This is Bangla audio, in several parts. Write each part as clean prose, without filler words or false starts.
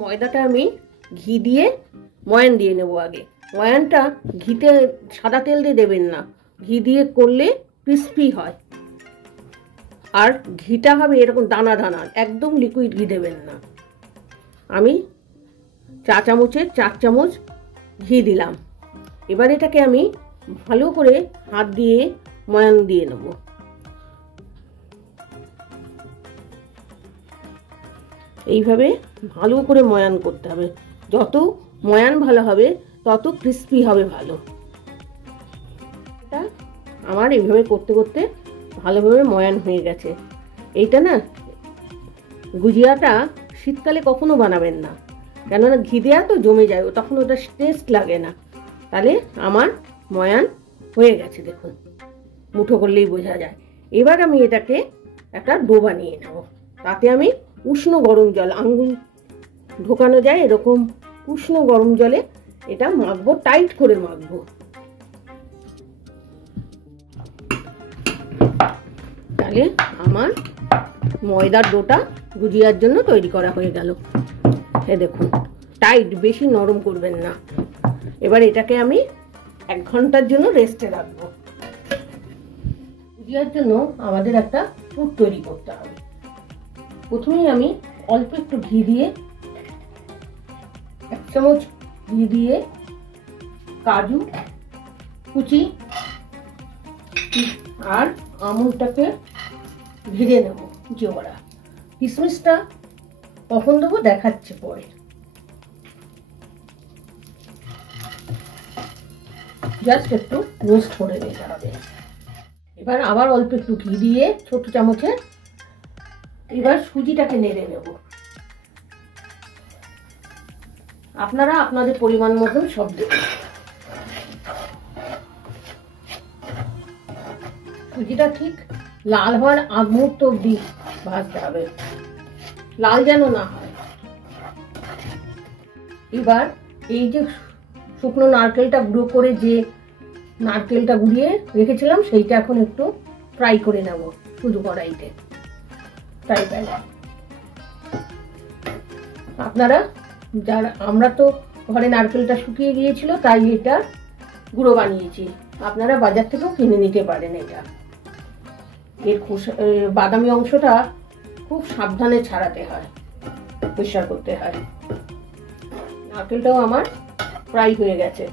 ময়দাটা আমি ঘি দিয়ে ময়ান দিয়ে নেব। আগে ময়ানটা ঘিতে সাদা তেল দিয়ে দেবেন না, ঘি দিয়ে করলে ক্রিস্পি হয়। আর ঘিটা হবে এরকম দানা দানা, একদম লিকুইড ঘি দেবেন না। আমি চা চামচের 4 চামচ ঘি দিলাম। এবার এটাকে আমি ভালো করে হাত দিয়ে ময়ান দিয়ে নেব। এইভাবে ভালো করে ময়ান করতে হবে। যত ময়ান ভালো হবে তত ক্রিস্পি হবে ভালো। এটা আমার এইভাবে করতে করতে ভালোভাবে ময়ান হয়ে গেছে। এইটা না, গুজিয়াটা শীতকালে কখনো বানাবেন না, কেননা ঘি দেওয়া তো জমে যায়, তখন ওটা টেস্ট লাগে না। তাহলে আমার ময়ান হয়ে গেছে, দেখুন মুঠো করলেই বোঝা যায়। এবার আমি এটাকে একটা ডো বানিয়ে নেব। তাতে আমি উষ্ণ গরম জল, আঙ্গুল ঢোকানো যায় এরকম উষ্ণ গরম জলে এটা মাখবো, টাইট করে মাখবো। তাহলে আমার ময়দার ডোটা গুজিয়ার জন্য তৈরি করা হয়ে গেল। এ দেখুন টাইট, বেশি নরম করবেন না। এবার এটাকে আমি 1 ঘন্টার জন্য রেস্টে রাখবো। গুজিয়ার জন্য আমাদের একটা পুর তৈরি করতে হবে। প্রথমেই আমি অল্প একটু ঘি দিয়ে, 1 চামচ ঘি দিয়ে কাজু কুচি আর আমুলটাকে ভেজে নেব কুচি করা। কিশমিশটা কখন দেবো দেখাচ্ছে পরে। জাস্ট একটু রোস্ট করে নিতে হবে। এবার আবার অল্প একটু ঘি দিয়ে ছোট চামচে এবার সুজিটাকে নেড়ে নেব। আপনারা আপনাদের পরিমাণ মতন সব দেবেন। সুজিটা ঠিক লাল হওয়ার আগ মুহূর্ত অব্দি ভাজতে হবে, লাল যেন না হয়। এবার এই যে শুকনো নারকেলটা গুঁড়ো করে, যে নারকেলটা গুঁড়িয়ে রেখেছিলাম, সেইটা এখন একটু ফ্রাই করে নেব শুধু কড়াইতে, ফ্রাই প্যানে। আপনারা যারা, আমরা তো ঘরে নারকেলটা শুকিয়ে গিয়েছিল তাই এটা গুঁড়ো বানিয়েছি, আপনারা বাজার থেকেও কিনে নিতে পারেন। এটা এর বাদামি অংশটা খুব সাবধানে ছাড়াতে হয়, পরিষ্কার করতে হয়। নারকেলটাও আমার ফ্রাই হয়ে গেছে,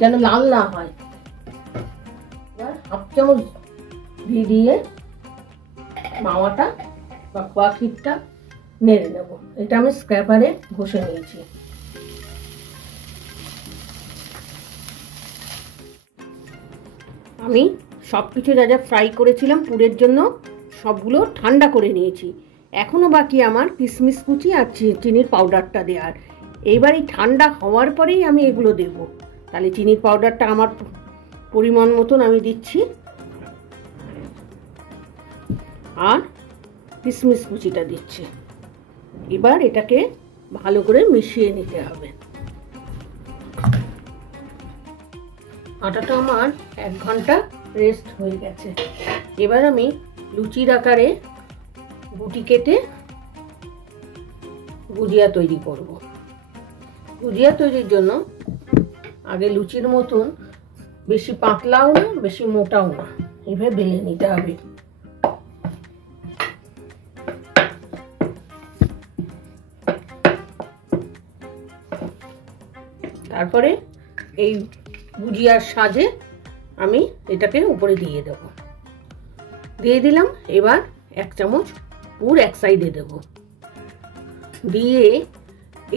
যেন লাল না হয়। এবার 1/2 চামচ ঘি দিয়ে মাওয়াটা বা খোয়া ক্ষীরটা নেড়ে নেব। এটা আমি স্ক্র্যাপারে ঘষে নিয়েছি। আমি সবকিছু যা যা ফ্রাই করেছিলাম পুরের জন্য সবগুলো ঠান্ডা করে নিয়েছি। এখনো বাকি আমার কিশমিশ কুচি আর চিনির পাউডারটা দেওয়ার। এইবার এই ঠান্ডা হওয়ার পরেই আমি এগুলো দেব। তাহলে চিনির পাউডারটা আমার পরিমাণ মতন আমি দিচ্ছি, আর কিশমিশ কুচিটা দিচ্ছি। এবার এটাকে ভালো করে মিশিয়ে নিতে হবে। আটাটা আমার 1 ঘন্টা রেস্ট হয়ে গেছে। এবার আমি লুচির আকারে গুটি কেটে গুজিয়া তৈরি করব। গুজিয়া তৈরির জন্য আগে লুচির মতন বেশি পাতলাও না বেশি মোটাও না, এভাবে বেলে নিতে হবে। তারপরে এই গুজিয়ার সাজে আমি এটাকে উপরে দিয়ে দেব। দিয়ে দিলাম। এবার 1 চামচ পুর এক সাইডে দেব, দিয়ে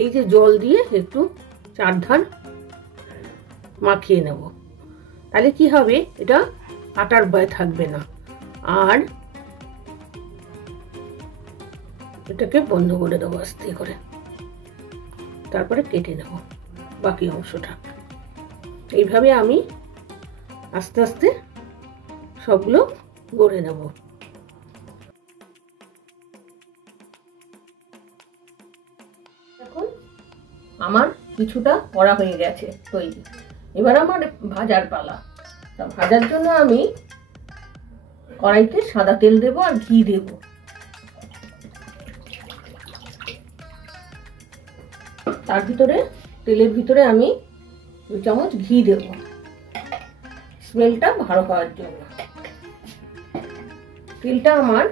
এই যে জল দিয়ে একটু 4 ধার মাখিয়ে নেব। তাহলে কি হবে, এটা আটার ভয় থাকবে না। আর এটাকে বন্ধ করে দেবো আস্তে করে। তারপরে কেটে নেব বাকি অংশটা। এইভাবে আমি আস্তে আস্তে সবগুলো গড়ে নেব। এখন আমার কিছুটা করা হয়ে গেছে তৈরি। এবার আমার ভাজার পালা। তা ভাজার জন্য আমি কড়াইতে সাদা তেল দেব আর ঘি দেব। তার ভিতরে তেলের ভিতরে আমি 2 চামচ ঘি দেব স্মেলটা ভালো হওয়ার জন্য। তেলটা আমার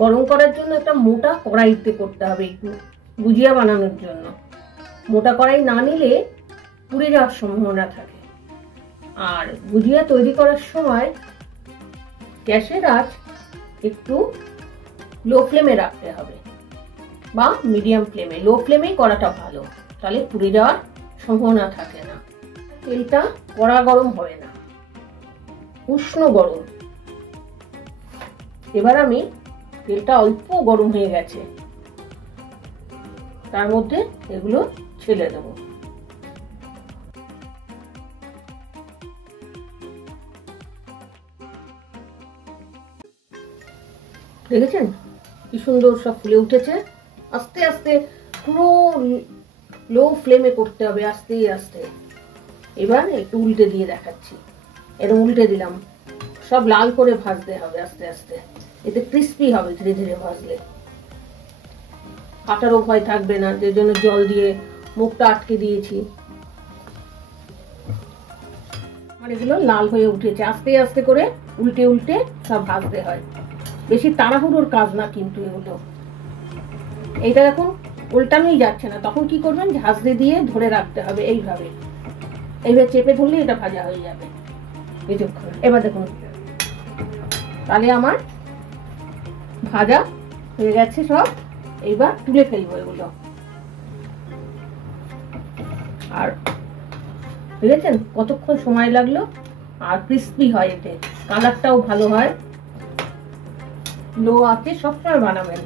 গরম করার জন্য একটা মোটা কড়াইতে করতে হবে একটু গুজিয়া বানানোর জন্য। মোটা কড়াই না নিলে পুড়ে যাওয়ার সম্ভাবনা থাকে। আর গুজিয়া তৈরি করার সময় গ্যাসের আঁচ একটু লো ফ্লেমে রাখতে হবে বা মিডিয়াম ফ্লেমে। লো ফ্লেমেই করাটা ভালো, তাহলে পুড়ে যাওয়ার সম্ভাবনা থাকে না। তেলটা কড়া গরম হবে না, উষ্ণ গরম। এবার আমি তেলটা অল্প গরম হয়ে গেছে, তার মধ্যে এগুলো ছেড়ে দেবো। দেখেছেন কি সুন্দর সব ফুলে উঠেছে। আস্তে আস্তে পুরো লো ফ্লেমে করতে হবে, আস্তে আস্তে। এবার একটু উল্টে দিয়ে দেখাচ্ছি। এরকম উল্টে দিলাম, সব লাল করে ভাজতে হবে আস্তে আস্তে, এতে ক্রিস্পি হবে ধীরে ধীরে ভাজলে। কাটারও ভয় থাকবে না, যে জন্য জল দিয়ে মুখটা আটকে দিয়েছি। আমার এগুলো লাল হয়ে উঠেছে। আস্তে আস্তে করে উল্টে উল্টে সব ভাজতে হয়, বেশি তাড়াহুড়োর কাজ না কিন্তু এগুলো। এইটা এখন উল্টানোই যাচ্ছে না, তখন কি করবেন, ঝাঁঝরি দিয়ে ধরে রাখতে হবে। এইভাবে এইভাবে চেপে ধরলে এটা ভাজা হয়ে যাবে কিছুক্ষণ। এবার দেখুন, তাহলে আমার ভাজা হয়ে গেছে সব। এইবার তুলে ফেলবো এগুলো। আর বুঝেছেন কতক্ষণ সময় লাগলো, আর ক্রিস্পি হয়, এতে কালারটাও ভালো হয়। লো আঁচে সবসময় বানাবেন।